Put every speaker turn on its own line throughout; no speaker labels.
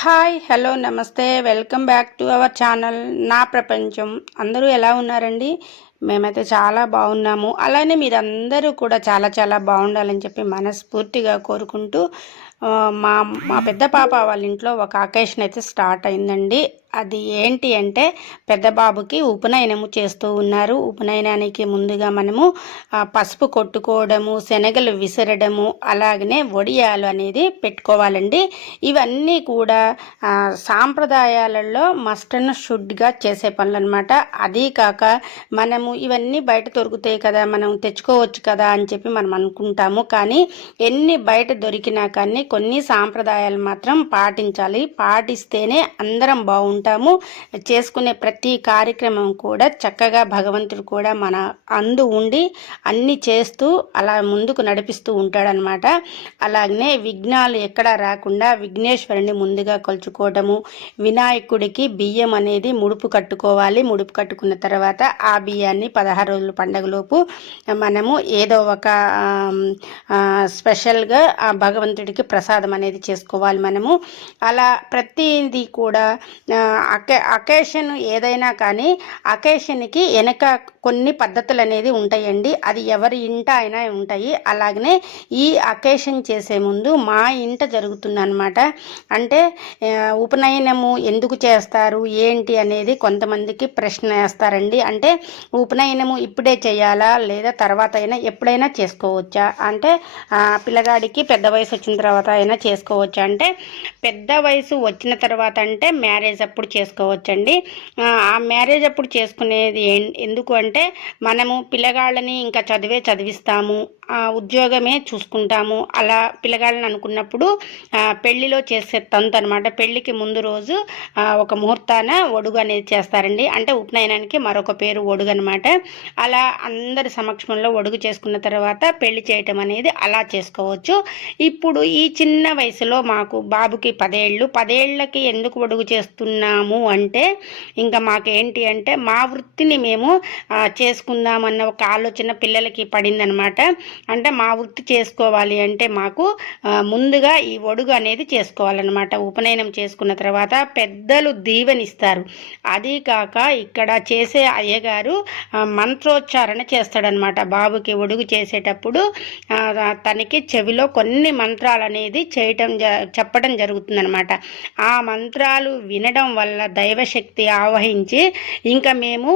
Hi hello నమస్తే. Welcome back to our channel నా ప్రపంచం. అందరూ ఎలా ఉన్నారండి? మేమైతే చాలా బాగున్నాము. అలానే మీరందరూ కూడా చాలా చాలా బాగుండాలని చెప్పి మనస్ఫూర్తిగా కోరుకుంటూ మా మా పెద్ద పాప వాళ్ళ ఇంట్లో ఒక అకేషన్ అయితే స్టార్ట్ అయిందండి. అది ఏంటి అంటే పెద్ద బాబుకి ఉపనయనము చేస్తూ ఉన్నారు. ఉపనయనానికి ముందుగా మనము పసుపు కొట్టుకోవడము శనగలు విసరడము అలాగనే వడియాలు అనేది పెట్టుకోవాలండి. ఇవన్నీ కూడా సాంప్రదాయాలలో మస్ట్ అండ్ షుడ్గా చేసే పనులు అనమాట అదీ కాక మనము ఇవన్నీ బయట దొరుకుతాయి కదా మనం తెచ్చుకోవచ్చు కదా అని చెప్పి మనం అనుకుంటాము. కానీ ఎన్ని బయట దొరికినా కానీ కొన్ని సాంప్రదాయాలు మాత్రం పాటించాలి. పాటిస్తేనే అందరం బాగుంటాము. చేసుకునే ప్రతి కార్యక్రమం కూడా చక్కగా భగవంతుడు కూడా మన అందు ఉండి అన్ని చేస్తూ అలా ముందుకు నడిపిస్తూ ఉంటాడనమాట. అలాగనే విఘ్నాలు ఎక్కడా రాకుండా విఘ్నేశ్వరుని ముందుగా కొలుచుకోవటము వినాయకుడికి బియ్యం అనేది ముడుపు కట్టుకోవాలి. ముడుపు కట్టుకున్న తర్వాత ఆ బియ్యాన్ని పదహారు రోజుల పండగలోపు మనము ఏదో ఒక స్పెషల్గా ఆ భగవంతుడికి ప్రసాదం అనేది చేసుకోవాలి మనము. అలా ప్రతిదీ కూడా అకే అకేషన్ ఏదైనా కానీ అకేషన్కి వెనక కొన్ని పద్ధతులు అనేది ఉంటాయండి. అది ఎవరి ఇంట అయినా ఉంటాయి. అలాగనే ఈ అకేషన్ చేసే ముందు మా ఇంట జరుగుతుందన్నమాట. అంటే ఉపనయనము ఎందుకు చేస్తారు? ఏంటి అనేది కొంతమందికి ప్రశ్న వేస్తారండి. అంటే ఉపనయనము ఇప్పుడే చేయాలా? లేదా తర్వాత అయినా ఎప్పుడైనా చేసుకోవచ్చా? అంటే పిల్లగాడికి పెద్ద వయసు వచ్చిన తర్వాత అయినా చేసుకోవచ్చా? అంటే పెద్ద వయసు వచ్చిన తర్వాత అంటే మ్యారేజ్ అప్పుడు చేసుకోవచ్చండి. ఆ మ్యారేజ్ అప్పుడు చేసుకునేది ఎందుకు అంటే మనము పిల్లగాళ్ళని ఇంకా చదివే చదివిస్తాము. ఆ ఉద్యోగమే చూసుకుంటాము. అలా పిల్లగాళ్ళని అనుకున్నప్పుడు పెళ్ళిలో చేసే తంతు అనమాట పెళ్ళికి ముందు రోజు ఒక ముహూర్తాన ఒడుగు అనేది చేస్తారండి. అంటే ఉపనయనానికి మరొక పేరు ఒడుగు అనమాట అలా అందరి సమక్షంలో ఒడుగు చేసుకున్న తర్వాత పెళ్ళి చేయటం అనేది అలా చేసుకోవచ్చు. ఇప్పుడు ఈ చిన్న వయసులో మాకు బాబుకి పదేళ్ళు పదేళ్ళకి ఎందుకు ఒడుగు చేస్తున్నాము అంటే ఇంకా మాకేంటి అంటే మా వృత్తిని మేము చేసుకుందామన్న ఒక ఆలోచన పిల్లలకి పడిందనమాట అంటే మా వృత్తి చేసుకోవాలి అంటే మాకు ముందుగా ఈ ఒడుగు అనేది చేసుకోవాలన్నమాట. ఉపనయనం చేసుకున్న తర్వాత పెద్దలు దీవెనిస్తారు. అది కాక ఇక్కడ చేసే అయ్యగారు మంత్రోచ్చారణ చేస్తాడనమాట. బాబుకి ఒడుగు చేసేటప్పుడు తనకి చెవిలో కొన్ని మంత్రాలు అనేది చేయటం జ చెప్పడం జరుగుతుందనమాట. ఆ మంత్రాలు వినడం వల్ల దైవశక్తి ఆవహించి ఇంకా మేము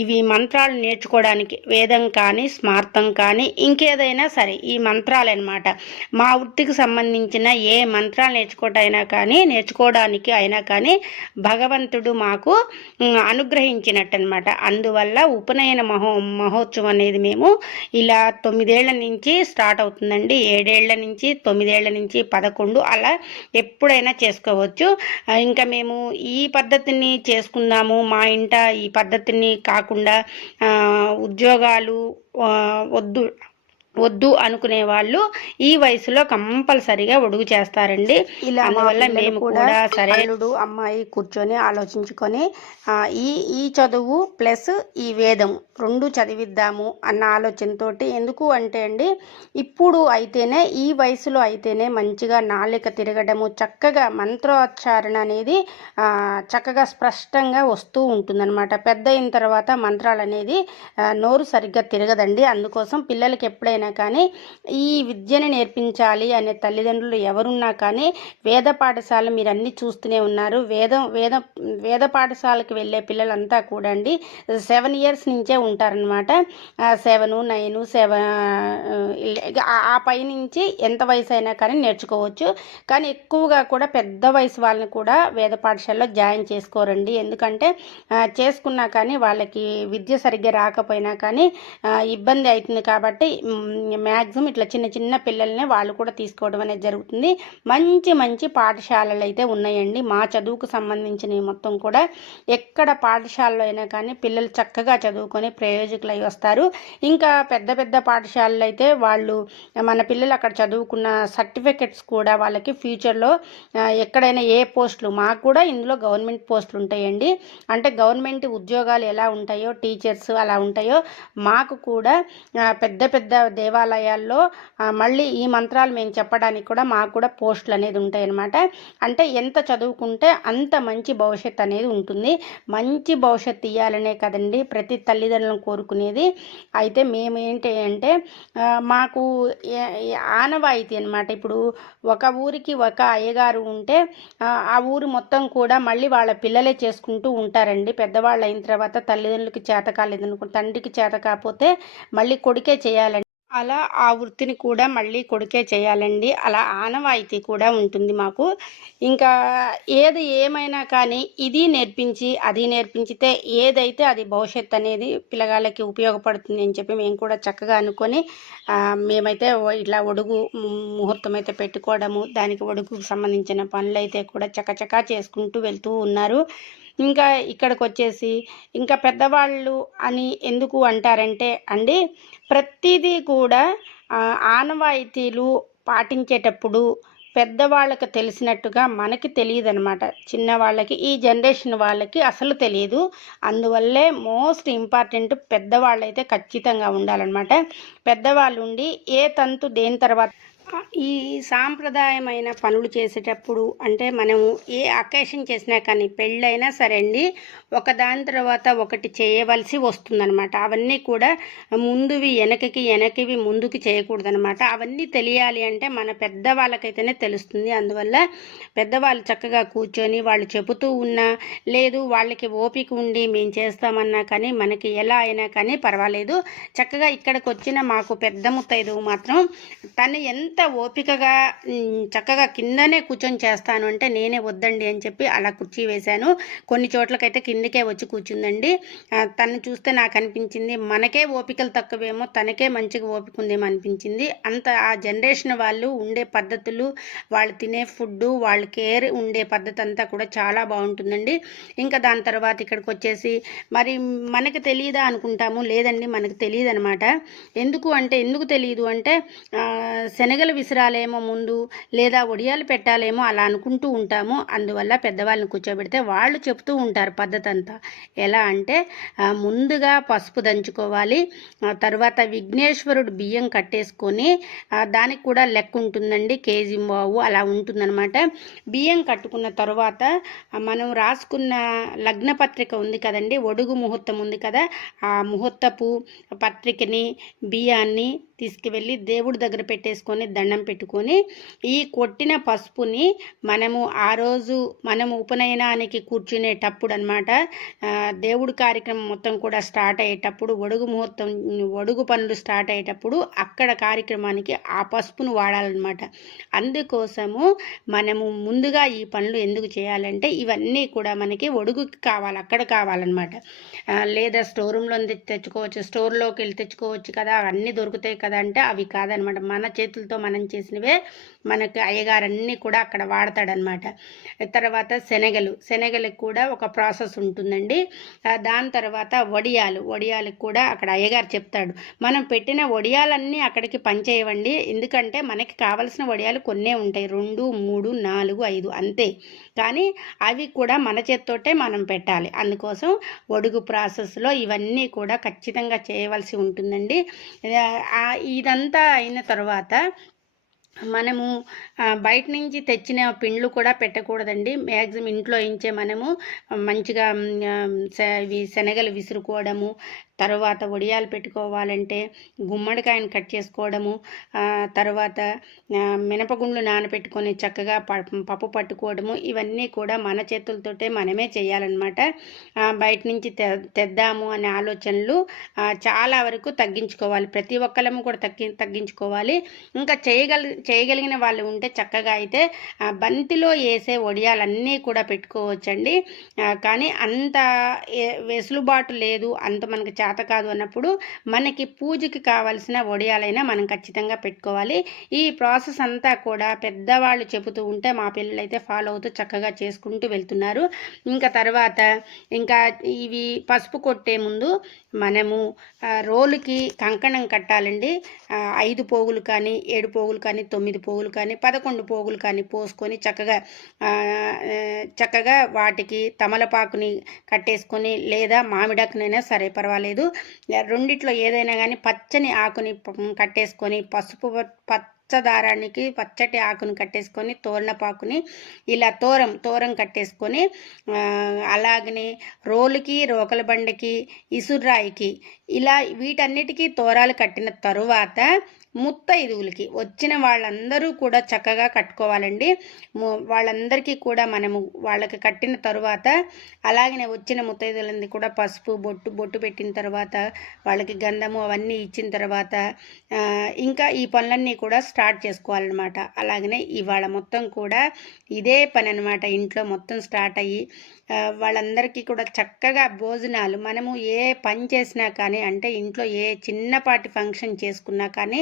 ఇవి మంత్రాలు నేర్చుకోవడానికి వేదం కానీ స్మార్థం కానీ ఇంకేదైనా సరే ఈ మంత్రాలు అనమాట మా వృత్తికి సంబంధించిన ఏ మంత్రాలు నేర్చుకోవటైనా కానీ నేర్చుకోవడానికి అయినా కానీ భగవంతుడు మాకు అనుగ్రహించినట్టు అనమాట అందువల్ల వల్ల ఉపనయన మహో మహోత్సవం అనేది మేము ఇలా తొమ్మిదేళ్ళ నుంచి స్టార్ట్ అవుతుందండి. ఏడేళ్ళ నుంచి తొమ్మిదేళ్ళ నుంచి పదకొండు అలా ఎప్పుడైనా చేసుకోవచ్చు. ఇంకా మేము ఈ పద్ధతిని చేసుకుందాము. మా ఇంట ఈ పద్ధతిని కాకుండా ఉద్యోగాలు వద్దు వద్దు అనుకునే వాళ్ళు ఈ వయసులో కంపల్సరిగా ఒడుగు చేస్తారండి.
ఇలా
అందువల్ల మేము
కూడా
సరే
అమ్మాయి కూర్చొని ఆలోచించుకొని ఈ ఈ చదువు ప్లస్ ఈ వేదం రెండు చదివిద్దాము అన్న ఆలోచనతోటి ఎందుకు అంటే అండి ఇప్పుడు అయితేనే ఈ వయసులో అయితేనే మంచిగా నాలిక తిరగడము చక్కగా మంత్రోచ్చారణ అనేది చక్కగా స్పష్టంగా వస్తూ ఉంటుందన్నమాట. పెద్ద అయిన తర్వాత మంత్రాలు అనేది నోరు సరిగ్గా తిరగదండి. అందుకోసం పిల్లలకి ఎప్పుడైనా కానీ ఈ విద్యను నేర్పించాలి అనే తల్లిదండ్రులు ఎవరున్నా కానీ వేద పాఠశాల మీరు అన్నీ చూస్తూనే ఉన్నారు. వేదం వేద వేద పాఠశాలకు వెళ్ళే పిల్లలంతా కూడా అండి సెవెన్ ఇయర్స్ నుంచే ఉంటారనమాట సెవెన్ నైను సెవెన్ ఆ పై నుంచి ఎంత వయసు అయినా కానీ నేర్చుకోవచ్చు. కానీ ఎక్కువగా కూడా పెద్ద వయసు వాళ్ళని కూడా వేద పాఠశాలలో జాయిన్ చేసుకోరండి. ఎందుకంటే చేసుకున్నా కానీ వాళ్ళకి విద్య సరిగ్గా రాకపోయినా కానీ ఇబ్బంది అవుతుంది కాబట్టి మ్యాక్సిమం ఇట్లా చిన్న చిన్న పిల్లల్ని వాళ్ళు కూడా తీసుకోవడం అనేది జరుగుతుంది. మంచి మంచి పాఠశాలలు అయితే ఉన్నాయండి. మా చదువుకు సంబంధించినవి మొత్తం కూడా ఎక్కడ పాఠశాలలో అయినా కానీ పిల్లలు చక్కగా చదువుకొని ప్రయోజకులు అయి వస్తారు. ఇంకా పెద్ద పెద్ద పాఠశాలలు అయితే వాళ్ళు మన పిల్లలు అక్కడ చదువుకున్న సర్టిఫికెట్స్ కూడా వాళ్ళకి ఫ్యూచర్లో ఎక్కడైనా ఏ పోస్టులు మాకు కూడా ఇందులో గవర్నమెంట్ పోస్టులు ఉంటాయండి. అంటే గవర్నమెంట్ ఉద్యోగాలు ఎలా ఉంటాయో టీచర్స్ అలా ఉంటాయో మాకు కూడా పెద్ద పెద్ద
దేవాలయాల్లో మళ్ళీ ఈ మంత్రాలు మేము చెప్పడానికి కూడా మాకు కూడా పోస్టులు అనేది ఉంటాయన్నమాట. అంటే ఎంత చదువుకుంటే అంత మంచి భవిష్యత్తు అనేది ఉంటుంది. మంచి భవిష్యత్తు ఇవ్వాలనే కదండి ప్రతి తల్లిదండ్రులను కోరుకునేది. అయితే మేము ఏంటి అంటే మాకు ఆనవాయితీ అనమాట ఇప్పుడు ఒక ఊరికి ఒక అయ్యగారు ఉంటే ఆ, ఆ ఊరు మొత్తం కూడా మళ్ళీ వాళ్ళ పిల్లలే చేసుకుంటూ ఉంటారండి. పెద్దవాళ్ళు అయిన తర్వాత తల్లిదండ్రులకి చేత కాలేదనుకో తండ్రికి చేత కాకపోతే మళ్ళీ కొడుకే చేయాలండి. అలా ఆ వృత్తిని కూడా మళ్ళీ కొడుకే చేయాలండి. అలా ఆనవాయితీ కూడా ఉంటుంది మాకు. ఇంకా ఏది ఏమైనా కానీ ఇది నేర్పించి అది నేర్పించితే ఏదైతే అది భవిష్యత్ అనేది పిల్లగాళ్ళకి ఉపయోగపడుతుంది అని చెప్పి మేము కూడా చక్కగా అనుకొని మేమైతే ఇలా ఇట్లా ఒడుగు ముహూర్తం అయితే పెట్టుకోవడము దానికి ఒడుగుకు సంబంధించిన పనులు అయితే కూడా చకచకా చేసుకుంటూ వెళ్తూ ఉన్నారు. ఇంకా ఇక్కడికి వచ్చేసి ఇంకా పెద్దవాళ్ళు అని ఎందుకు అంటారంటే అండి ప్రతిదీ కూడా ఆనవాయితీలు పాటించేటప్పుడు పెద్దవాళ్ళకి తెలిసినట్టుగా మనకి తెలియదు అనమాట చిన్నవాళ్ళకి ఈ జనరేషన్ వాళ్ళకి అసలు తెలియదు. అందువల్లే మోస్ట్ ఇంపార్టెంట్ పెద్దవాళ్ళు అయితే ఖచ్చితంగా ఉండాలన్నమాట. పెద్దవాళ్ళు ఉండి ఏ తంతు దేని తర్వాత ఈ సాంప్రదాయమైన పనులు చేసేటప్పుడు అంటే మనము ఏ అకేషన్ చేసినా కానీ పెళ్ళైనా సరే అండి ఒకదాని తర్వాత ఒకటి చేయవలసి వస్తుందన్నమాట. అవన్నీ కూడా ముందువి వెనకకి వెనకవి ముందుకి చేయకూడదనమాట అవన్నీ తెలియాలి అంటే మన పెద్దవాళ్ళకైతేనే తెలుస్తుంది. అందువల్ల పెద్దవాళ్ళు చక్కగా కూర్చొని వాళ్ళు చెబుతూ ఉన్నా లేదు వాళ్ళకి ఓపిక ఉండి మేము చేస్తామన్నా కానీ మనకి ఎలా అయినా కానీ పర్వాలేదు. చక్కగా ఇక్కడికి వచ్చిన మాకు పెద్ద ముత్తైదు మాత్రం తను ఎంత ఓపికగా చక్కగా కిందనే కూర్చొని చేస్తాను. అంటే నేనే వద్దండి అని చెప్పి అలా కుర్చీ వేశాను. కొన్ని చోట్లకైతే కిందకే వచ్చి కూర్చుందండి. తను చూస్తే నాకు అనిపించింది మనకే ఓపికలు తక్కువేమో తనకే మంచిగా ఓపిక ఉందేమో అనిపించింది. అంత ఆ జనరేషన్ వాళ్ళు ఉండే పద్ధతులు వాళ్ళు తినే ఫుడ్ వాళ్ళ కేర్ ఉండే పద్ధతి అంతా కూడా చాలా బాగుంటుందండి. ఇంకా దాని తర్వాత ఇక్కడికి వచ్చేసి మరి మనకి తెలియదా అనుకుంటాము? లేదండి మనకు తెలియదు అనమాట ఎందుకు అంటే ఎందుకు తెలియదు అంటే శనగ శనగలు విసిరాలేమో ముందు లేదా ఒడియాలు పెట్టాలేమో అలా అనుకుంటూ ఉంటాము. అందువల్ల పెద్దవాళ్ళని కూర్చోబెడితే వాళ్ళు చెప్తూ ఉంటారు పద్ధతి అంతా ఎలా అంటే ముందుగా పసుపు దంచుకోవాలి. ఆ తర్వాత విఘ్నేశ్వరుడు బియ్యం కట్టేసుకొని దానికి కూడా లెక్క ఉంటుందండి. కేజీ బావు అలా ఉంటుందన్నమాట. బియ్యం కట్టుకున్న తర్వాత మనం రాసుకున్న లగ్న పత్రిక ఉంది కదండి ఒడుగు ముహూర్తం ఉంది కదా ఆ ముహూర్తపు పత్రికని బియ్యాన్ని తీసుకువెళ్ళి దేవుడి దగ్గర పెట్టేసుకొని దండం పెట్టుకొని ఈ కొట్టిన పసుపుని మనము ఆ రోజు మనము ఉపనయనానికి కూర్చునేటప్పుడు అనమాట దేవుడి కార్యక్రమం మొత్తం కూడా స్టార్ట్ అయ్యేటప్పుడు ఒడుగు ముహూర్తం ఒడుగు పనులు స్టార్ట్ అయ్యేటప్పుడు అక్కడ కార్యక్రమానికి ఆ పసుపును వాడాలన్నమాట. అందుకోసము మనము ముందుగా ఈ పనులు ఎందుకు చేయాలంటే ఇవన్నీ కూడా మనకి ఒడుగుకి కావాలి అక్కడ కావాలన్నమాట. లేదా స్టోర్ రూమ్లో తెచ్చుకోవచ్చు స్టోర్లోకి వెళ్ళి తెచ్చుకోవచ్చు కదా అవన్నీ దొరుకుతాయి కదా. అంటే అవి కాదనమాట. మన చేతులతో మనం చేసినవే మనకి అయ్యగారు అన్నీ కూడా అక్కడ వాడతాడనమాట. తర్వాత శనగలు. శనగలకు కూడా ఒక ప్రాసెస్ ఉంటుందండి. దాని తర్వాత వడియాలు. వడియాలకు కూడా అక్కడ అయ్యగారు చెప్తాడు. మనం పెట్టిన వడియాలన్నీ అక్కడికి పనిచేయవండి ఎందుకంటే మనకి కావలసిన వడియాలు కొన్నే ఉంటాయి. రెండు మూడు నాలుగు ఐదు అంతే. కానీ అవి కూడా మన చేత్తోటే మనం పెట్టాలి. అందుకోసం ఒడుగు ప్రాసెస్లో ఇవన్నీ కూడా ఖచ్చితంగా చేయవలసి ఉంటుందండి. ఇదంతా అయిన తర్వాత మనము బయట నుంచి తెచ్చిన పిండ్లు కూడా పెట్టకూడదండి. మ్యాక్సిమం ఇంట్లో ఇంచే మనము మంచిగా ఇవి శనగలు విసురుకోవడము తర్వాత వడియాలు పెట్టుకోవాలంటే గుమ్మడికాయను కట్ చేసుకోవడము తర్వాత మినపగుండ్లు నానబెట్టుకొని చక్కగా ప- పప్పు పట్టుకోవడము ఇవన్నీ కూడా మన చేతులతోటే మనమే చేయాలన్నమాట. బయట నుంచి తె తెద్దాము అనే ఆలోచనలు చాలా వరకు తగ్గించుకోవాలి. ప్రతి ఒక్కరము కూడా తగ్గి తగ్గించుకోవాలి. ఇంకా చేయగలి చేయగలిగిన వాళ్ళు ఉంటే చక్కగా అయితే బంతిలో వేసే వడియాలన్నీ కూడా పెట్టుకోవచ్చండి. కానీ అంత వెసులుబాటు లేదు. అంత మనకి చేత కాదు అన్నప్పుడు మనకి పూజకి కావాల్సిన వడియాలైనా మనం ఖచ్చితంగా పెట్టుకోవాలి. ఈ ప్రాసెస్ అంతా కూడా పెద్దవాళ్ళు చెబుతూ ఉంటే మా పిల్లలైతే ఫాలో అవుతూ చక్కగా చేసుకుంటూ వెళ్తున్నారు. ఇంకా తర్వాత ఇంకా ఇవి పసుపు కొట్టే ముందు మనము రోలుకి కంకణం కట్టాలండి. ఐదు పోగులు కానీ ఏడు పోగులు కానీ తొమ్మిది పోగులు కానీ పదకొండు పోగులు కానీ పోసుకొని చక్కగా చక్కగా వాటికి తమలపాకుని కట్టేసుకొని లేదా మామిడాకునైనా సరే పర్వాలేదు. లేదు. రెండిట్లో ఏదైనా కానీ పచ్చని ఆకుని కట్టేసుకొని పసుపు పచ్చదారానికి పచ్చటి ఆకుని కట్టేసుకొని తోరణపాకుని ఇలా తోరం తోరం కట్టేసుకొని అలాగనే రోలుకి రోకల బండకి ఇసుర్రాయికి ఇలా వీటన్నిటికీ తోరాలు కట్టిన తరువాత ముత్తైదువులకి. వచ్చిన వాళ్ళందరూ కూడా చక్కగా కట్టుకోవాలండి. వాళ్ళందరికీ కూడా మనము వాళ్ళకి కట్టిన తరువాత అలాగనే వచ్చిన ముత్తైదులంది కూడా పసుపు బొట్టు బొట్టు పెట్టిన తర్వాత వాళ్ళకి గంధము అవన్నీ ఇచ్చిన తర్వాత ఇంకా ఈ పనులన్నీ కూడా స్టార్ట్ చేసుకోవాలన్నమాట. అలాగనే ఇవాళ మొత్తం కూడా ఇదే పని అనమాట ఇంట్లో మొత్తం స్టార్ట్ అయ్యి వాళ్ళందరికీ కూడా చక్కగా భోజనాలు మనము ఏ పని చేసినా కానీ అంటే ఇంట్లో ఏ చిన్నపాటి ఫంక్షన్ చేసుకున్నా కానీ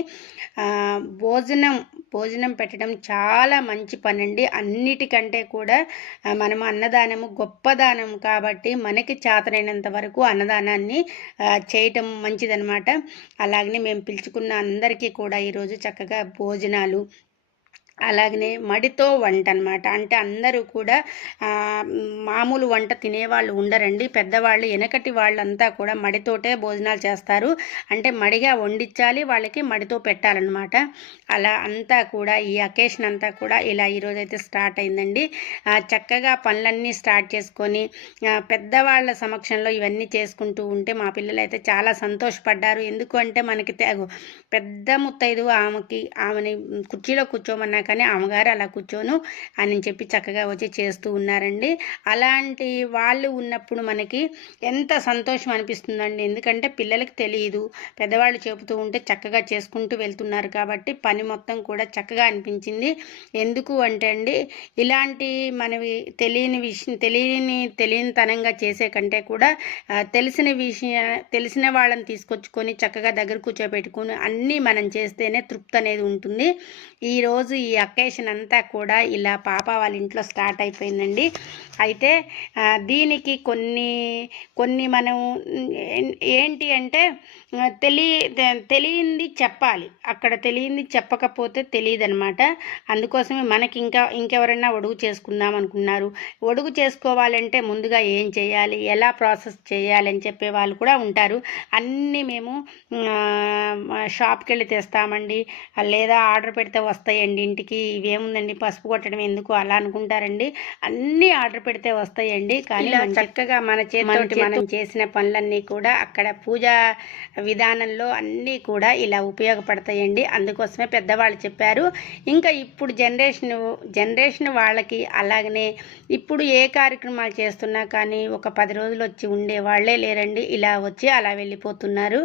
భోజనం భోజనం పెట్టడం చాలా మంచి పని అండి అన్నిటికంటే కూడా మనము అన్నదానము గొప్ప దానం కాబట్టి మనకి చేతనైనంత వరకు అన్నదానాన్ని చేయటం మంచిదనమాట అలాగనే మేము పిలుచుకున్న అందరికీ కూడా ఈరోజు చక్కగా భోజనాలు అలాగనే మడితో వంట అనమాట అంటే అందరూ కూడా మామూలు వంట తినేవాళ్ళు ఉండరండి. పెద్దవాళ్ళు వెనకటి వాళ్ళంతా కూడా మడితోటే భోజనాలు చేస్తారు. అంటే మడిగా వండించాలి వాళ్ళకి మడితో పెట్టాలన్నమాట అలా అంతా కూడా ఈ అకేషన్ అంతా కూడా ఇలా ఈరోజైతే స్టార్ట్ అయిందండి. చక్కగా పనులన్నీ స్టార్ట్ చేసుకొని పెద్దవాళ్ళ సమక్షంలో ఇవన్నీ చేసుకుంటూ ఉంటే మా పిల్లలు అయితే చాలా సంతోషపడ్డారు. ఎందుకు అంటే మనకి పెద్ద ముత్తైదు ఆమెకి ఆమెని కుర్చీలో కూర్చోమన్నాక కానీ అమ్మగారు అలా కూర్చోను అని చెప్పి చక్కగా వచ్చి చేస్తూ ఉన్నారండి. అలాంటి వాళ్ళు ఉన్నప్పుడు మనకి ఎంత సంతోషం అనిపిస్తుందండి. ఎందుకంటే పిల్లలకి తెలియదు పెద్దవాళ్ళు చెబుతూ ఉంటే చక్కగా చేసుకుంటూ వెళ్తున్నారు కాబట్టి పని మొత్తం కూడా చక్కగా అనిపించింది. ఎందుకు అంటే అండి ఇలాంటి మనవి తెలియని విషయం తెలియని తెలియనితనంగా చేసే కంటే కూడా తెలిసిన విషయ తెలిసిన వాళ్ళని తీసుకొచ్చుకొని చక్కగా దగ్గర కూర్చోబెట్టుకొని అన్నీ మనం చేస్తేనే తృప్తి అనేది ఉంటుంది. ఈరోజు ఈ అకేషన్ అంతా కూడా ఇలా పాప వాళ్ళ ఇంట్లో స్టార్ట్ అయిపోయిందండి. అయితే దీనికి కొన్ని కొన్ని మనం ఏంటి అంటే తెలియ తెలి తెలియంది చెప్పాలి. అక్కడ తెలియంది చెప్పకపోతే తెలియదు అనమాట అందుకోసమే మనకి ఇంకా ఇంకెవరైనా ఒడుగు చేసుకుందాం అనుకున్నారు. ఒడుగు చేసుకోవాలంటే ముందుగా ఏం చేయాలి? ఎలా ప్రాసెస్ చేయాలి అని చెప్పే వాళ్ళు కూడా ఉంటారు. అన్నీ మేము షాప్కి వెళ్ళి తెస్తామండి. లేదా ఆర్డర్ పెడితే వస్తాయండి ఇంటికి. ఇవేముందండి? పసుపు కొట్టడం ఎందుకు? అలా అనుకుంటారండి. అన్నీ ఆర్డర్ పెడితే వస్తాయండి. కానీ చక్కగా మన చేతితోటి మనం చేసిన పనులన్నీ కూడా అక్కడ పూజా విధానంలో అన్నీ కూడా ఇలా ఉపయోగపడతాయండి. అందుకోసమే పెద్దవాళ్ళు చెప్పారు. ఇంకా ఇప్పుడు జనరేషన్ జనరేషన్ వాళ్ళకి అలాగనే ఇప్పుడు ఏ కార్యక్రమాలు చేస్తున్నా కానీ ఒక పది రోజులు వచ్చి ఉండే వాళ్ళే లేరండి. ఇలా వచ్చి అలా వెళ్ళిపోతున్నారు.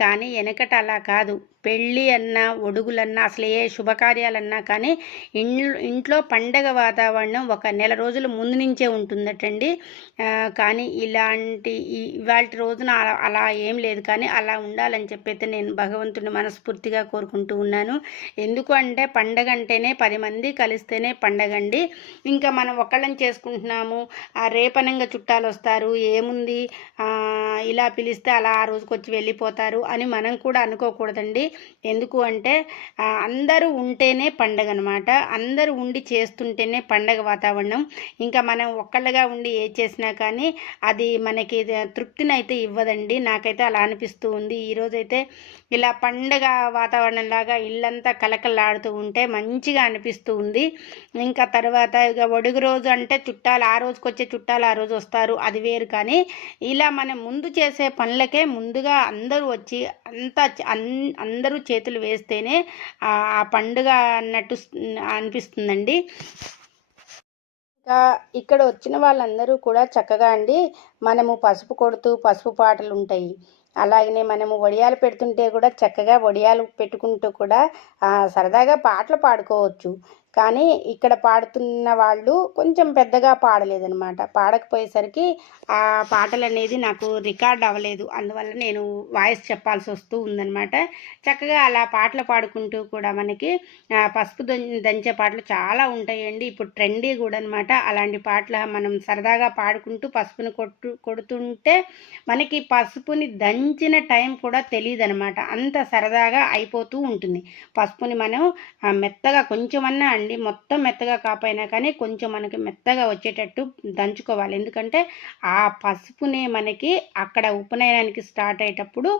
కానీ వెనకట అలా కాదు. పెళ్ళి అన్నా ఒడుగులన్నా అసలు ఏ శుభకార్యాలన్నా కానీ ఇంట్లో ఇంట్లో పండగ వాతావరణం ఒక నెల రోజుల ముందు నుంచే ఉంటుందటండి. కానీ ఇలాంటి ఇవాళ రోజున అలా- ఏం లేదు. కానీ అలా ఉండాలని చెప్పైతే నేను భగవంతుని మనస్ఫూర్తిగా కోరుకుంటూ ఉన్నాను. ఎందుకు అంటే పండగ అంటేనే పది మంది కలిస్తేనే పండగ అండి ఇంకా మనం ఒకళ్ళని చేసుకుంటున్నాము. ఆ రేపనంగా చుట్టాలు వస్తారు ఏముంది ఇలా పిలిస్తే అలా ఆ రోజుకి వచ్చి వెళ్ళిపోతారు అని మనం కూడా అనుకోకూడదండి. ఎందుకు అంటే అందరూ ఉంటేనే పండగ అనమాట అందరూ ఉండి చేస్తుంటేనే పండగ వాతావరణం. ఇంకా మనం ఒక్కళ్ళగా ఉండి ఏ చేసినా కానీ అది మనకి తృప్తిని అయితే ఇవ్వదండి. నాకైతే అలా అనిపిస్తూ ఉంది. ఈరోజైతే ఇలా పండగ వాతావరణం లాగా ఇల్లంతా కలకలాడుతూ ఉంటే మంచిగా అనిపిస్తూ ఉంది. ఇంకా తర్వాత ఇక ఒడుగు రోజు అంటే చుట్టాలు ఆ రోజుకి వచ్చే చుట్టాలు ఆ రోజు వస్తారు. అది వేరు కానీ ఇలా మనం ముందు చేసే పనులకే ముందుగా అందరూ వచ్చి అంతా అన్- అందరూ చేతులు వేస్తేనే ఆ పండుగ అన్నట్టు అనిపిస్తుందండి. ఇక్కడ వచ్చిన వాళ్ళందరూ కూడా చక్కగా అండి మనము పసుపు కొడుతూ పసుపు పాటలు ఉంటాయి. అలాగనే మనము వడియాలు పెడుతుంటే కూడా చక్కగా వడియాలు పెట్టుకుంటూ కూడా సరదాగా పాటలు పాడుకోవచ్చు. కానీ ఇక్కడ పాడుతున్న వాళ్ళు కొంచెం పెద్దగా పాడలేదనమాట పాడకపోయేసరికి ఆ పాటలు అనేది నాకు రికార్డ్ అవ్వలేదు. అందువల్ల నేను వాయిస్ చెప్పాల్సి వస్తూ ఉందన్నమాట. చక్కగా అలా పాటలు పాడుకుంటూ కూడా మనకి పసుపు దం- దంచే పాటలు చాలా ఉంటాయండి. ఇప్పుడు ట్రెండీ కూడా అనమాట అలాంటి పాటలు మనం సరదాగా పాడుకుంటూ పసుపుని కొట్టు కొడుతుంటే మనకి పసుపుని దంచిన టైం కూడా తెలియదు అనమాట అంత సరదాగా అయిపోతూ ఉంటుంది. పసుపుని మనం మెత్తగా కొంచెమన్నా అండి. మొత్తం మెత్తగా కాపోయినా కానీ కొంచెం మనకి మెత్తగా వచ్చేటట్టు దంచుకోవాలి. ఎందుకంటే ఆ పసుపునే మనకి అక్కడ ఉపనయనానికి స్టార్ట్ అయ్యేటప్పుడు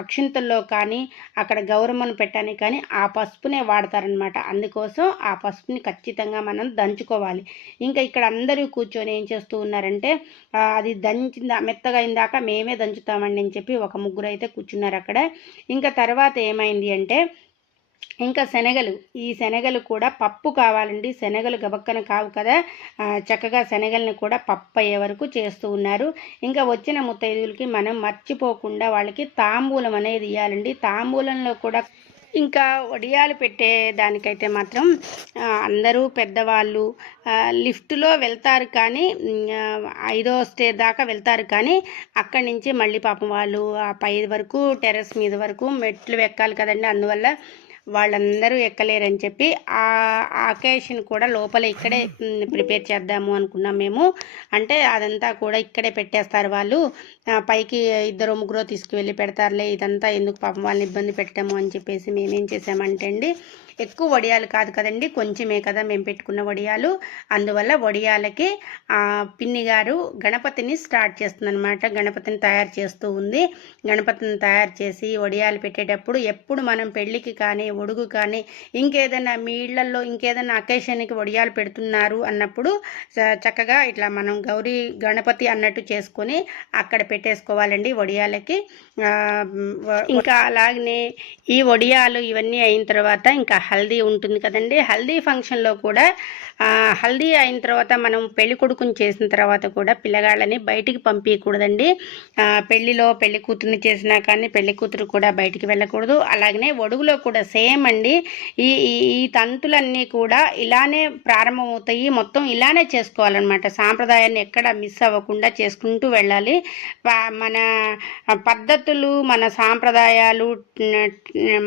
అక్షింతల్లో కానీ అక్కడ గౌరమ్మను పెట్టడానికి కానీ ఆ పసుపునే వాడతారనమాట అందుకోసం ఆ పసుపుని ఖచ్చితంగా మనం దంచుకోవాలి. ఇంకా ఇక్కడ అందరూ కూర్చొని ఏం చేస్తూ ఉన్నారంటే అది దంచిందా మెత్తగా అయిందాక మేమే దంచుతామండి అని చెప్పి ఒక ముగ్గురు అయితే కూర్చున్నారు అక్కడ. ఇంకా తర్వాత ఏమైంది అంటే ఇంకా శనగలు ఈ శనగలు కూడా పప్పు కావాలండి. శనగలు గబక్కన కావు కదా. చక్కగా శనగల్ని కూడా పప్పు అయ్యే వరకు చేస్తూ ఉన్నారు. ఇంకా వచ్చిన ముత్తైదులకి మనం మర్చిపోకుండా వాళ్ళకి తాంబూలం అనేది ఇవ్వాలండి తాంబూలంలో కూడా ఇంకా వడియాలు పెట్టే దానికైతే మాత్రం అందరూ పెద్దవాళ్ళు లిఫ్ట్లో వెళ్తారు కానీ ఐదో స్టేర్ దాకా వెళ్తారు కానీ అక్కడి నుంచి మళ్ళీ పాపం వాళ్ళు ఆ పై వరకు టెర్రస్ మీద వరకు మెట్లు ఎక్కాలి కదండి. అందువల్ల వాళ్ళందరూ ఎక్కలేరని చెప్పి ఆ అకేషన్ కూడా లోపల ఇక్కడే ప్రిపేర్ చేద్దాము అనుకున్నాం మేము. అంటే అదంతా కూడా ఇక్కడే పెట్టేస్తారు వాళ్ళు. పైకి ఇద్దరు ముగ్గురు తీసుకువెళ్ళి పెడతారులే ఇదంతా ఎందుకు పాపం వాళ్ళని ఇబ్బంది పెట్టాము అని చెప్పేసి మేమేం చేసామంటే అండి ఎక్కువ వడియాలు కాదు కదండి కొంచెమే కదా మేము పెట్టుకున్న వడియాలు. అందువల్ల వడియాలకి ఆ, పిన్ని గారు గణపతిని స్టార్ట్ చేస్తుందనమాట గణపతిని తయారు చేస్తూ ఉంది. గణపతిని తయారు చేసి వడియాలు పెట్టేటప్పుడు ఎప్పుడు మనం పెళ్ళికి కానీ ఒడుగు కానీ ఇంకేదైనా మీ ఇళ్ళలో ఇంకేదైనా అకేషన్కి వడియాలు పెడుతున్నారు అన్నప్పుడు చ- చక్కగా ఇట్లా మనం గౌరీ గణపతి అన్నట్టు చేసుకొని అక్కడ పెట్టేసుకోవాలండి వడియాలకి. ఇంకా అలాగనే ఈ వడియాలు ఇవన్నీ అయిన తర్వాత ఇంకా హల్దీ ఉంటుంది కదండి. హల్దీ ఫంక్షన్లో కూడా హల్దీ అయిన తర్వాత మనం పెళ్ళి కొడుకుని చేసిన తర్వాత కూడా పిల్లగాళ్ళని బయటికి పంపించకూడదండి పెళ్ళిలో పెళ్ళి కూతుర్ని చేసినా కానీ పెళ్ళి కూతురు కూడా బయటికి వెళ్ళకూడదు. అలాగనే ఒడుగులో కూడా సేమ్ అండి ఈ ఈ తంతులన్నీ కూడా ఇలానే ప్రారంభమవుతాయి. మొత్తం ఇలానే చేసుకోవాలన్నమాట. సాంప్రదాయాన్ని ఎక్కడ మిస్ అవ్వకుండా చేసుకుంటూ వెళ్ళాలి. మన పద్ధతులు మన సాంప్రదాయాలు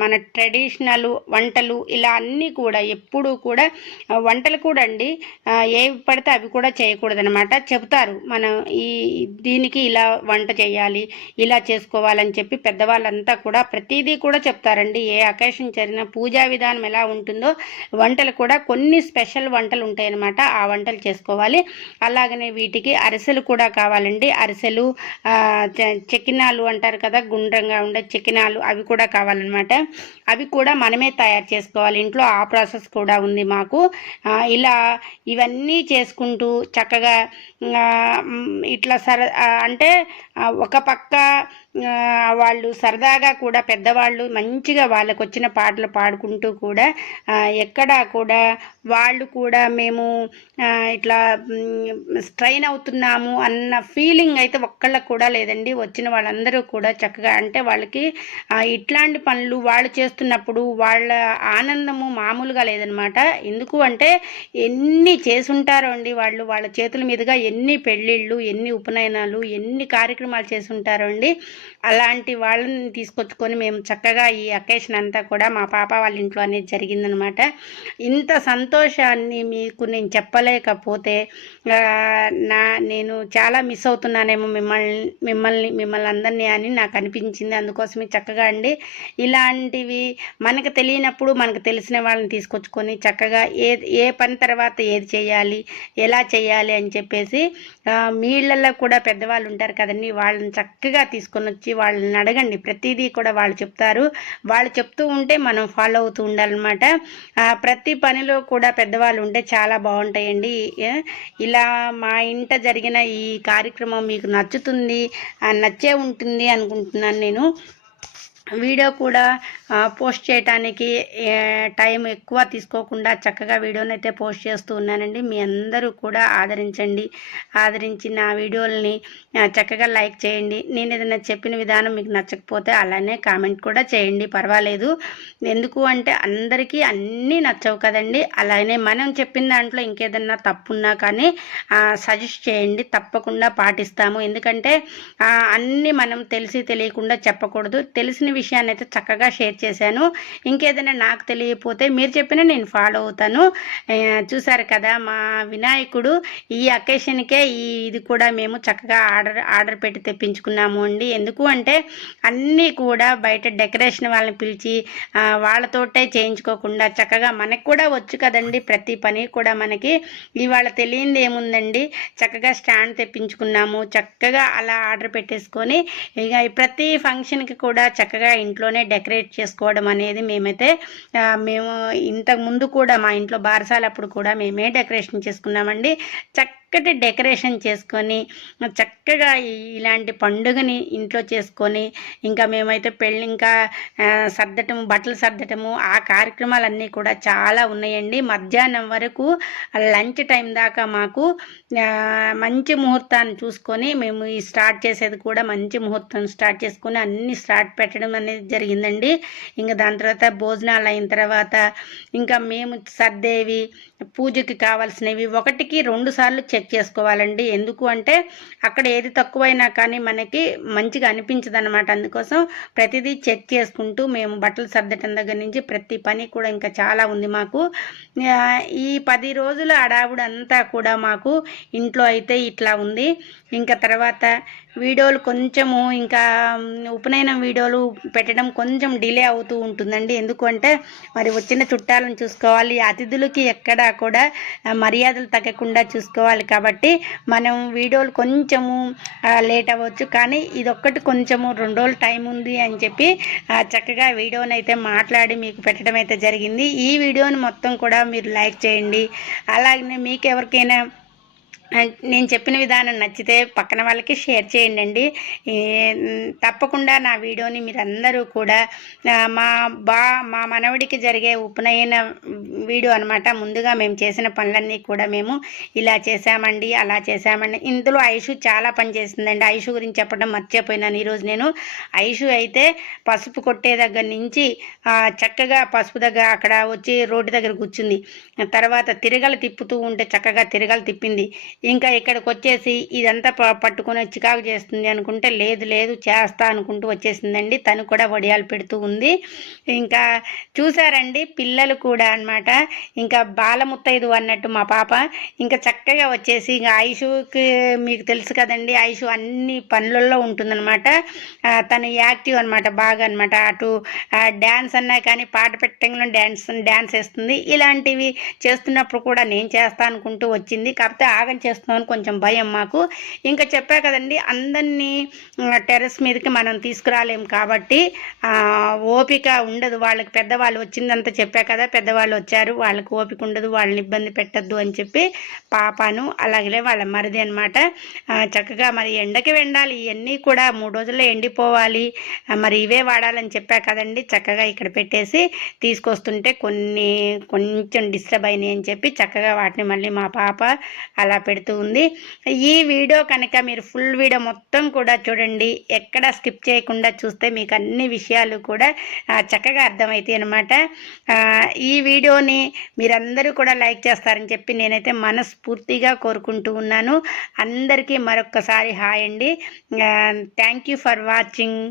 మన ట్రెడిషనల్ వంటలు ఇలా అన్నీ కూడా ఎప్పుడూ కూడా వంటలు కూడా అండి ఏవి పడితే అవి కూడా చేయకూడదనమాట చెబుతారు మనం ఈ దీనికి ఇలా వంట చేయాలి ఇలా చేసుకోవాలని చెప్పి పెద్దవాళ్ళంతా కూడా ప్రతిదీ కూడా చెప్తారండి. ఏ అకేషన్ జరిగిన పూజా విధానం ఎలా ఉంటుందో వంటలు కూడా కొన్ని స్పెషల్ వంటలు ఉంటాయన్నమాట. ఆ వంటలు చేసుకోవాలి. అలాగనే వీటికి అరిసెలు కూడా కావాలండి. అరిసెలు ఆ, చెకినాలు అంటారు కదా గుండ్రంగా ఉండే చెకినాలు అవి కూడా కావాలన్నమాట. అవి కూడా మనమే తయారు చేసుకోవాలి. ఇంట్లో ఆ ప్రాసెస్ కూడా ఉంది మాకు. ఇలా ఇవన్నీ చేసుకుంటూ చక్కగా ఇట్లా సర అంటే ఒక పక్క వాళ్ళు సరదాగా కూడా పెద్దవాళ్ళు మంచిగా వాళ్ళకు వచ్చిన పాటలు పాడుకుంటూ కూడా ఎక్కడా కూడా వాళ్ళు కూడా మేము ఇట్లా స్ట్రైన్ అవుతున్నాము అన్న ఫీలింగ్ అయితే ఒక్కళ్ళకు కూడా లేదండి. వచ్చిన వాళ్ళందరూ కూడా చక్కగా అంటే వాళ్ళకి ఇట్లాంటి పనులు వాళ్ళు చేస్తున్నప్పుడు వాళ్ళ ఆనందము మామూలుగా లేదనమాట. ఎందుకు అంటే ఎన్ని చేసుంటారో అండి వాళ్ళు వాళ్ళ చేతుల మీదుగా ఎన్ని పెళ్ళిళ్ళు ఎన్ని ఉపనయనాలు ఎన్ని కార్యక్రమాలు చేసుంటారో అండి. అలాంటి వాళ్ళని తీసుకొచ్చుకొని మేము చక్కగా ఈ అకేషన్ అంతా కూడా మా పాప వాళ్ళ ఇంట్లో అనేది జరిగిందనమాట. ఇంత సంతోషాన్ని మీకు నేను చెప్పలేకపోతే నా నేను చాలా మిస్ అవుతున్నానేమో మిమ్మల్ని మిమ్మల్ని మిమ్మల్ని అందరినీ అని నాకు అనిపించింది. అందుకోసమే చక్కగా అండి ఇలాంటివి మనకు తెలియనప్పుడు మనకు తెలిసిన వాళ్ళని తీసుకొచ్చుకొని చక్కగా ఏ ఏ పని తర్వాత ఏది చేయాలి ఎలా చేయాలి అని చెప్పేసి మీళ్ళల్లో మీ కూడా పెద్దవాళ్ళు ఉంటారు కదండి వాళ్ళని చక్కగా తీసుకొని వచ్చి వాళ్ళని అడగండి. ప్రతిదీ కూడా వాళ్ళు చెప్తారు. వాళ్ళు చెప్తూ ఉంటే మనం ఫాలో అవుతూ ఉండాలన్నమాట. ప్రతి పనిలో కూడా పెద్దవాళ్ళు ఉంటే చాలా బాగుంటాయండి. ఇలా మా ఇంట జరిగిన ఈ కార్యక్రమం మీకు నచ్చుతుంది నచ్చే ఉంటుంది అనుకుంటున్నాను నేను. వీడియో కూడా పోస్ట్ చేయడానికి టైం ఎక్కువ తీసుకోకుండా చక్కగా వీడియోని అయితే పోస్ట్ చేస్తూ ఉన్నానండి. మీ అందరూ కూడా ఆదరించండి. ఆదరించి నా వీడియోలని చక్కగా లైక్ చేయండి. నేను ఏదైనా చెప్పిన విధానం మీకు నచ్చకపోతే అలానే కామెంట్ కూడా చేయండి. పర్వాలేదు. ఎందుకు అంటే అందరికీ అన్నీ నచ్చవు కదండి. అలానే మనం చెప్పిన దాంట్లో ఇంకేదన్నా తప్పున్నా కానీ సజెస్ట్ చేయండి. తప్పకుండా పాటిస్తాము. ఎందుకంటే అన్నీ మనం తెలిసి తెలియకుండా చెప్పకూడదు. తెలిసిన విషయాన్ని అయితే చక్కగా షేర్ చేశాను. ఇంకేదైనా నాకు తెలియకపోతే మీరు చెప్పినా నేను ఫాలో అవుతాను. చూసారు కదా మా వినాయకుడు ఈ అకేషన్కే ఈ ఇది కూడా మేము చక్కగా ఆర్డర్ ఆర్డర్ పెట్టి తెప్పించుకున్నాము అండి. ఎందుకు అంటే అన్నీ కూడా బయట డెకరేషన్ వాళ్ళని పిలిచి వాళ్ళతోటే చేయించుకోకుండా చక్కగా మనకు కూడా వచ్చు కదండి ప్రతి పని కూడా మనకి. ఇవాళ తెలియంది ఏముందండి? చక్కగా స్టాండ్ తెప్పించుకున్నాము. చక్కగా అలా ఆర్డర్ పెట్టేసుకొని ఇక ప్రతి ఫంక్షన్కి కూడా చక్కగా చక్కగా ఇంట్లోనే డెకరేట్ చేసుకోవడం అనేది మేమైతే మేము ఇంతకు ముందు కూడా మా ఇంట్లో బారసాలప్పుడు కూడా మేమే డెకరేషన్ చేసుకున్నామండి. చక్క చక్కటి డెకరేషన్ చేసుకొని చక్కగా ఇలాంటి పండుగని ఇంట్లో చేసుకొని ఇంకా మేమైతే పెళ్ళి ఇంకా సర్దటము బట్టలు సర్దటము ఆ కార్యక్రమాలన్నీ కూడా చాలా ఉన్నాయండి. మధ్యాహ్నం వరకు లంచ్ టైం దాకా మాకు మంచి ముహూర్తాన్ని చూసుకొని మేము ఈ స్టార్ట్ చేసేది కూడా మంచి ముహూర్తం స్టార్ట్ చేసుకొని అన్ని స్టార్ట్ పెట్టడం అనేది జరిగిందండి. ఇంకా దాని తర్వాత భోజనాలు అయిన తర్వాత ఇంకా మేము సర్దేవి పూజకి కావాల్సినవి ఒకటికి రెండు సార్లు చెక్ చెక్ చేసుకోవాలండి. ఎందుకు అంటే అక్కడ ఏది తక్కువైనా కానీ మనకి మంచిగా అనిపించదు అనమాట అందుకోసం ప్రతిదీ చెక్ చేసుకుంటూ మేము బట్టలు సర్దటం దగ్గర నుంచి ప్రతి పని కూడా ఇంకా చాలా ఉంది మాకు. ఈ పది రోజుల అడావుడు అంతా కూడా మాకు ఇంట్లో అయితే ఇట్లా ఉంది. ఇంకా తర్వాత వీడియోలు కొంచెము ఇంకా ఉపనయనం వీడియోలు పెట్టడం కొంచెం డిలే అవుతూ ఉంటుందండి. ఎందుకంటే మరి వచ్చిన చుట్టాలను చూసుకోవాలి అతిథులకి ఎక్కడా కూడా మర్యాదలు తగ్గకుండా చూసుకోవాలి కాబట్టి మనం వీడియోలు కొంచెము లేట్ అవ్వచ్చు. కానీ ఇదొక్కటి కొంచెము రెండు రోజులు టైం ఉంది అని చెప్పి చక్కగా వీడియోని అయితే మాట్లాడి మీకు పెట్టడం అయితే జరిగింది. ఈ వీడియోని మొత్తం కూడా మీరు లైక్ చేయండి. అలాగే మీకు ఎవరికైనా నేను చెప్పిన విధానం నచ్చితే పక్కన వాళ్ళకి షేర్ చేయండి తప్పకుండా నా వీడియోని మీరు అందరూ కూడా మా బా మా మనవడికి జరిగే ఉపనయన వీడియో అనమాట ముందుగా మేము చేసిన పనులన్నీ కూడా మేము ఇలా చేశామండి అలా చేశామండి. ఇందులో ఐషు చాలా పని చేసిందండి ఐషు గురించి చెప్పడం మర్చిపోయినాను. ఈరోజు నేను ఐషు అయితే పసుపు కొట్టే దగ్గర నుంచి చక్కగా పసుపు దగ్గర అక్కడ వచ్చి రోడ్డు దగ్గర కూర్చుంది. తర్వాత తిరగలు తిప్పుతూ ఉంటే చక్కగా తిరగలు తిప్పింది. ఇంకా ఇక్కడికి వచ్చేసి ఇదంతా ప- పట్టుకొని చికాకు చేస్తుంది అనుకుంటే లేదు లేదు చేస్తా అనుకుంటూ వచ్చేసిందండి. తను కూడా వడియాలు పెడుతూ ఉంది. ఇంకా చూసారండి పిల్లలు కూడా అనమాట ఇంకా బాలముత్తైదు అన్నట్టు మా పాప. ఇంకా చక్కగా వచ్చేసి ఇంకా ఐషుకి మీకు తెలుసు కదండి ఐషు అన్ని పనులలో ఉంటుందన్నమాట. తను యాక్టివ్ అన్నమాట బాగా అనమాట అటు డ్యాన్స్ అన్నా కానీ పాట పెట్టడంలో డ్యాన్స్ డ్యాన్స్ వేస్తుంది. ఇలాంటివి చేస్తున్నప్పుడు కూడా నేను చేస్తా అనుకుంటూ వచ్చింది. కాకపోతే ఆగం చేస్తున్నాను కొంచెం భయం మాకు. ఇంకా చెప్పా కదండి అందరినీ టెర్రస్ మీదకి మనం తీసుకురాలేం కాబట్టి ఓపిక ఉండదు. వాళ్ళకి పెద్దవాళ్ళు వచ్చిందంతా చెప్పా కదా పెద్దవాళ్ళు వచ్చారు. వాళ్ళకి ఓపిక ఉండదు వాళ్ళని ఇబ్బంది పెట్టద్దు అని చెప్పి పాపను అలాగే వాళ్ళ మరిది అనమాట చక్కగా మరి ఎండకి వెండాలి. ఇవన్నీ కూడా మూడు రోజుల్లో ఎండిపోవాలి. మరి ఇవే వాడాలని చెప్పా కదండి. చక్కగా ఇక్కడ పెట్టేసి తీసుకొస్తుంటే కొన్ని కొంచెం డిస్టర్బ్ అయినాయి అని చెప్పి చక్కగా వాటిని మళ్ళీ మా పాప అలా పెడుతూ ఉంది ఈ వీడియో కనుక మీరు ఫుల్ వీడియో మొత్తం కూడా చూడండి. ఎక్కడ స్కిప్ చేయకుండా చూస్తే మీకు అన్ని విషయాలు కూడా చక్కగా అర్థమవుతాయి అనమాట ఈ వీడియోని మీరందరూ కూడా లైక్ చేస్తారని చెప్పి నేనైతే మనస్ఫూర్తిగా కోరుకుంటూ ఉన్నాను. అందరికీ మరొక్కసారి హాయ్ అండి. Thank you for watching